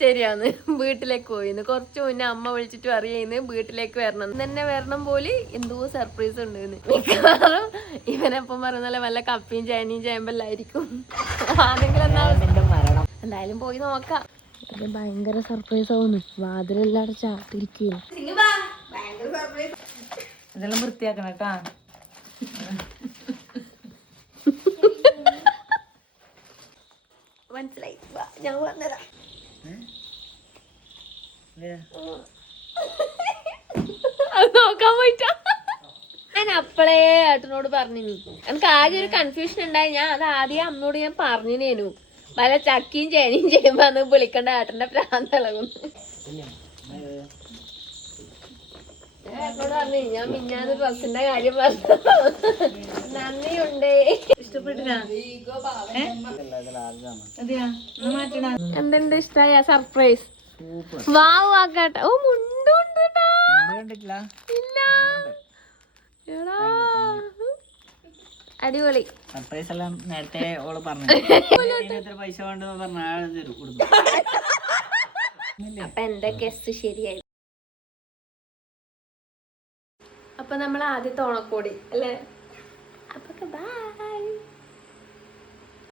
ശരിയാന്ന്. വീട്ടിലേക്ക് പോയിന്ന് കുറച്ചു മുന്നേ അമ്മ വിളിച്ചിട്ട് പറയുന്നു വീട്ടിലേക്ക് വരണം തന്നെ വരണം പോലെ എന്തോ സർപ്രൈസ് ഉണ്ട്. മിക്കവാറും ഇവനെപ്പം പറഞ്ഞാൽ വല്ല കപ്പിയും ചേനയും ചേമ്പല്ലായിരിക്കും. എന്തായാലും പോയി നോക്കാം. അത് ഭയങ്കര സർപ്രൈസ് ആവുന്നു. വാതിലെല്ലാവരും ചാട്ടിരിക്കുന്നു. ഇതെല്ലാം വൃത്തിയാക്കണം കേട്ടാ. മനസ്സിലായി, ഞാൻ വന്നതാ. അത് നോക്കാൻ പോയിട്ടാ. ഞാൻ അപ്പളേ ഏട്ടനോട് പറഞ്ഞു. എനിക്ക് ആകെ ഒരു കൺഫ്യൂഷൻ ഉണ്ടായി. ഞാൻ അത് ആദ്യം അമ്മയോട് ഞാൻ പറഞ്ഞിനേനു പല ചക്കിയും ചേനയും ചെയ്യുമ്പോ അന്ന് വിളിക്കണ്ട ഏട്ടന്റെ പ്രാന്തളകുന്നു. ഏട്ടനോട് പറഞ്ഞു ഞാൻ മിഞ്ഞാന്ന് ഡ്രസ്സിന്റെ കാര്യം പറഞ്ഞു. നന്ദിയുണ്ടേ. ഇഷ്ടപ്പെട്ടില്ല? എന്തുണ്ട്, ഇഷ്ടായ സർപ്രൈസ്? വാവ് ആക്കാട്ടെ. ഓ മുണ്ടുണ്ട്. ഇല്ല എടാ അടിപൊളി. സർപ്രൈസ് എല്ലാം നേരത്തെ ഓള് പറഞ്ഞു. പൈസ വേണ്ടെന്ന് പറഞ്ഞ അപ്പൊ എന്റെ ഗസ്റ്റ് ശരിയായി. അപ്പൊ നമ്മൾ ആദ്യത്തെ ഓണക്കോടി അല്ലേ? അപ്പൊ ബൈ.